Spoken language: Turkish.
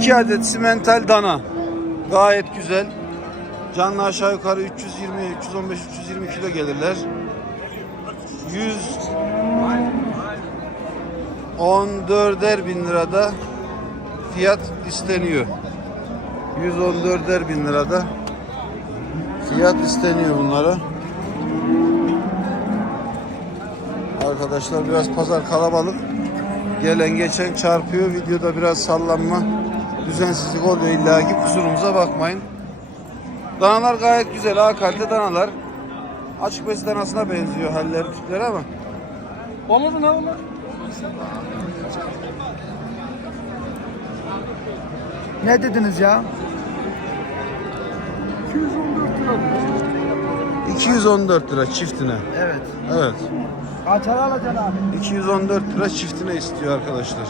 2 adet simental dana. Gayet güzel. Canlı aşağı yukarı 320, 315, 320 kilo gelirler. 114'er bin lirada fiyat isteniyor. 114'er bin lirada fiyat isteniyor bunlara. Arkadaşlar biraz pazar kalabalık. Gelen geçen çarpıyor. Videoda biraz sallanma, düzensizlik oluyor illa ki kusurumuza bakmayın. Danalar gayet güzel. A kalite danalar. Açık besi danasına benziyor halleri tipleri ama. Olur ne olur? Ne dediniz ya? 214 lira. 214 lira çiftine. Evet. Evet. Kaçar alacaksın abi? 214 lira çiftine istiyor arkadaşlar.